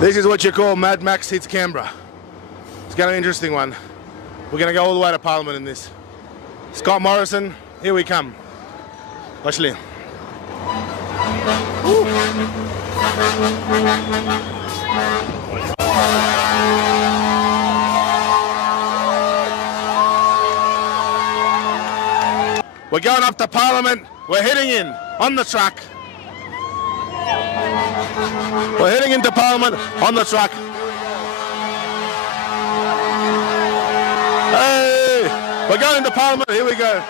This is what you call Mad Max hits Canberra. It's going to be an interesting one. We're going to go all the way to Parliament in this. Scott Morrison, here we come. Watch We're going up to Parliament. We're heading in on the truck. We're heading into Parliament on the truck. Hey, we're going to Parliament. Here we go.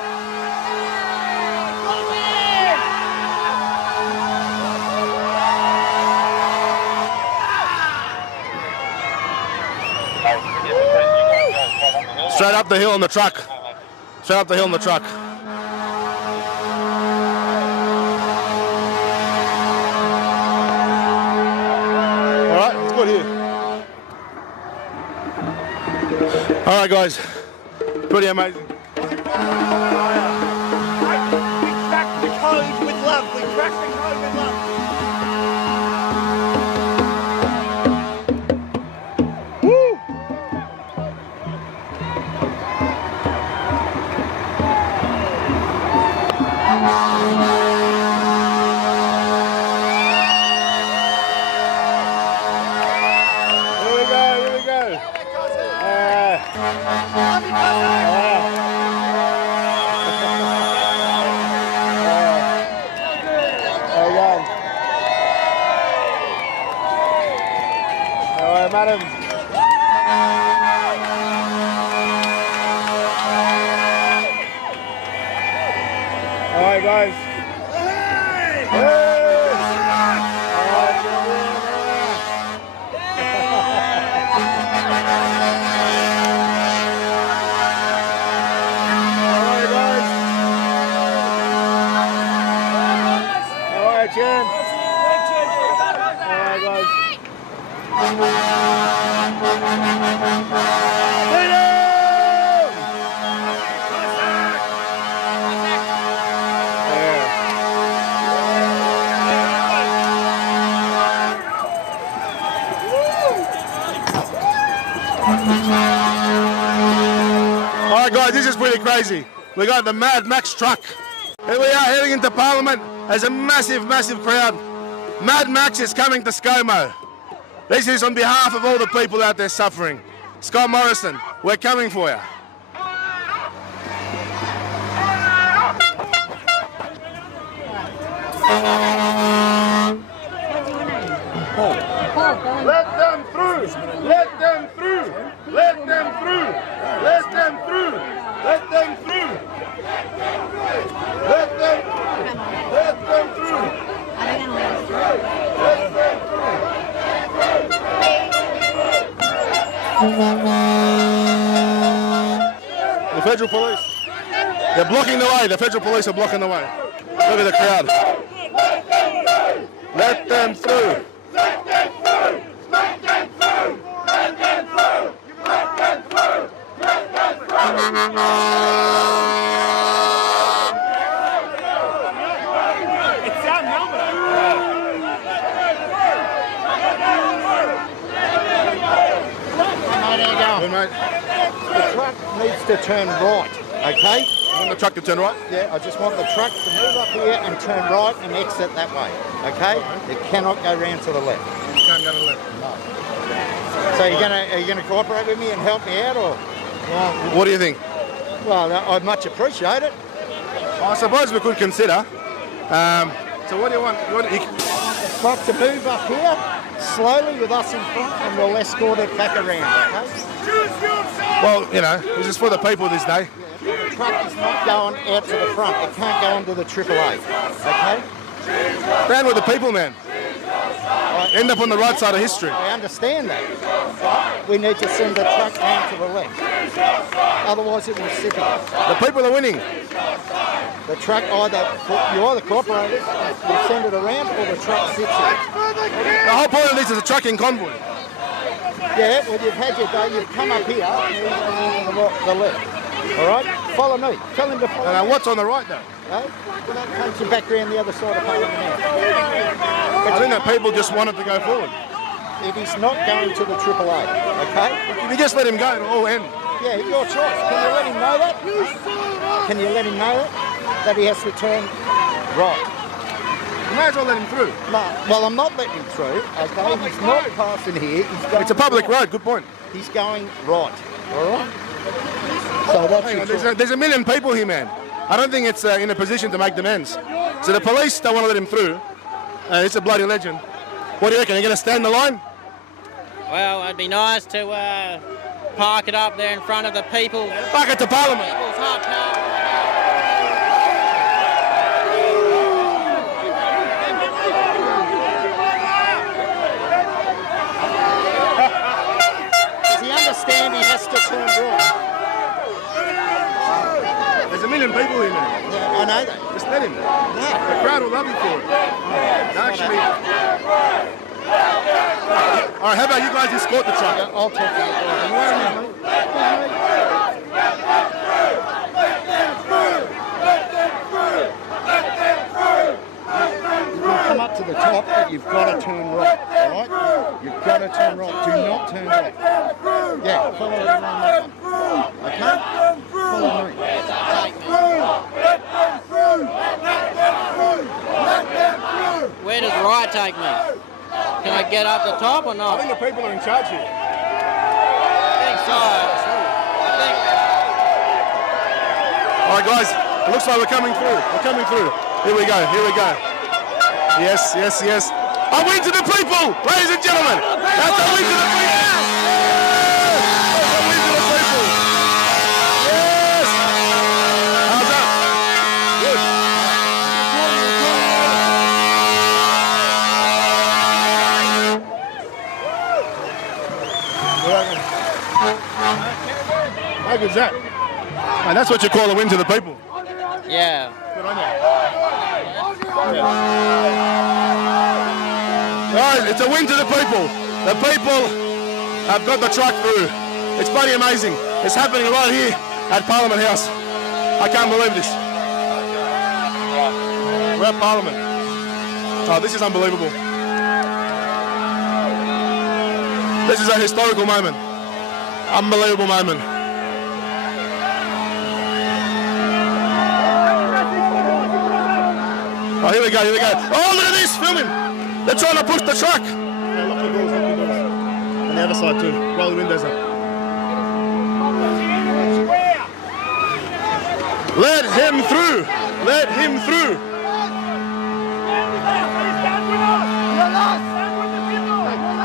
Straight up the hill on the truck. Straight up the hill on the truck. All right, guys, pretty amazing. We cracked the code with love. We cracked the code with love. Woo! Madam. All right, guys. Hey! Hey! All right, Jen. All right, guys. Alright guys, this is pretty crazy. We got the Mad Max truck. Here we are heading into Parliament. There's a massive, massive crowd. Mad Max is coming to ScoMo. This is on behalf of all the people out there suffering. Scott Morrison, we're coming for you. Let them through! Let them through! Let them through! Let them through! Let them through! Let them through! Let them through! Let them through! The federal police, they're blocking the way. The federal police are blocking the way. Look at the crowd. Let them through. Let them through. Let them through. Let them through. Let them through. Let them through. It's our number. Good, mate. The truck needs to turn right, okay? You want the truck to turn right? Yeah, I just want the truck to move up here and turn right and exit that way, okay? It cannot go round to the left. You can't go to the left. No. So are you gonna cooperate with me and help me out, or? Well, what do you think? Well, I'd much appreciate it. I suppose we could consider. So what do you want? The truck to move up here slowly with us in front, and we'll escort it back around, okay? Well, you know, this is for the people this day. Yeah, the truck is not going out to the front. It can't go into the AAA, okay? Stand with the people, man. End up on the right side of history. I understand that. We need to send the truck round to the left. Otherwise it will sit here. The people are winning. The truck you either cooperate it, you send it around, or the truck sits here. The whole point of this is a trucking convoy. Yeah, well, you've had your day. You've come up here and on the left. All right? Follow me. Tell him to follow me. Now, what's on the right, though? Well, that takes you back around the other side of Parliament now. I think that people just wanted to go forward. It is not going to the AAA, okay? If you just let him go, it'll all end. Yeah, your choice. Can you let him know that? Can you let him know that? That he has to turn right. You may as well let him through. No, well, I'm not letting him through, okay? He's not passing here. He's going It's a public right. road, good point. He's going right, all right? So that's Hang your on, choice. there's a million people here, man. I don't think it's in a position to make demands. So the police don't want to let him through. It's a bloody legend. What do you reckon? Are you going to stand the line? Well, it'd be nice to park it up there in front of the people. Back it to Parliament. People's hotel. Does he understand he has to turn right? There's a million people here, man. Yeah, I know that. Just let him. No. The crowd will love you for it. Actually. All right, how about you guys escort the truck? I'll talk to you. You can come up to the top, but you've got to turn right, all right? You've got to turn right. Do not turn left. Yeah, follow me around that one. Okay? Follow me. Where does right take me? Can I get up the top or I not? think the people are in charge here. I think so. All right, guys, it looks like we're coming through. We're coming through. Here we go, here we go. Yes, yes, yes. A win to the people, ladies and gentlemen. That's a win to the people. That's a win to the people. Yes. How's that? Good. How good's that? And that's what you call a win to the people. Yeah. Good on you. Guys, it's a win to the people. The people have got the truck through. It's bloody amazing. It's happening right here at Parliament House. I can't believe this. We're at Parliament. Oh, this is unbelievable. This is a historical moment. Unbelievable moment. Oh, here we go, here we go. Oh, look at this, filming. They're trying to push the truck. Yeah, lock the doors, lock the doors. On the other side too. Roll the windows up. Let him through. Let him through.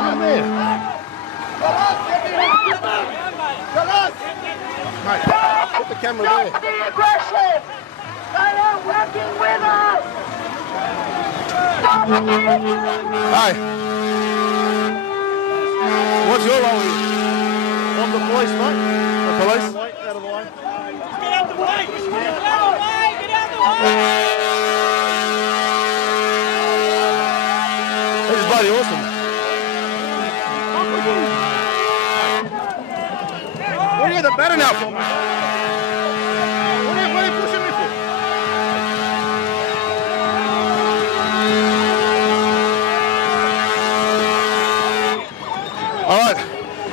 Come there. Mate, put the camera there. The aggression! They are working with us! Stop it! Hi. What's your role here? I'm the police, mate. The police? Out of the way. Get out the way! Get out the way! Get out the way! This is bloody awesome. What do you got the banner now for, mate? What are you pushing me for? All right,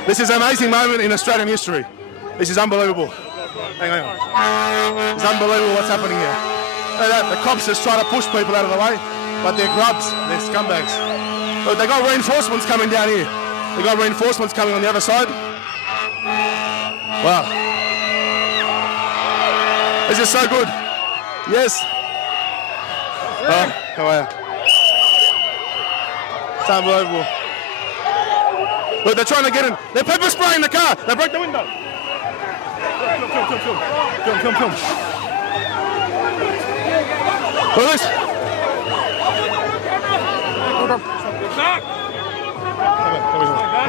this is an amazing moment in Australian history. This is unbelievable. Hang on. It's unbelievable what's happening here. Look at that, the cops just try to push people out of the way, but they're grubs, they're scumbags. Look, they got reinforcements coming down here. They got reinforcements coming on the other side. Wow. This is so good. Yes. Oh, how are you? It's unbelievable. Look, they're trying to get in. They're pepper spraying the car. They broke the window. Film. Look at this.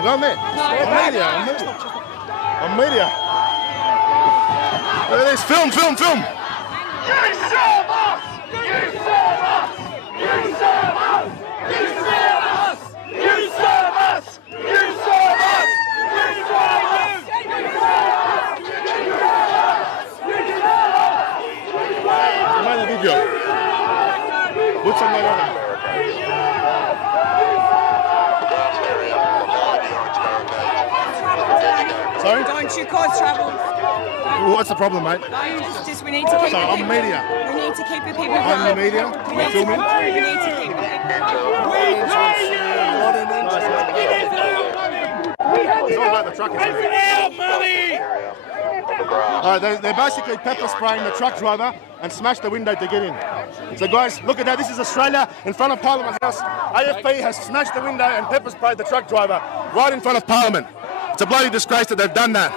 Go on there. I'm media. Look at this. Film. You serve us! You serve us! You serve us! You serve us! You serve us! You serve us! You serve us! Made a video. Put some more on. want to cause trouble. What's the problem, mate? Just we need to keep. So I'm media. We need to keep the people. I'm the media. You're filming. We need to keep the It's all about the truck. Isn't it? Our money! They're basically pepper spraying the truck driver and smashed the window to get in. So guys, look at that. This is Australia in front of Parliament House. AFP has smashed the window and pepper sprayed the truck driver right in front of Parliament. It's a bloody disgrace that they've done that.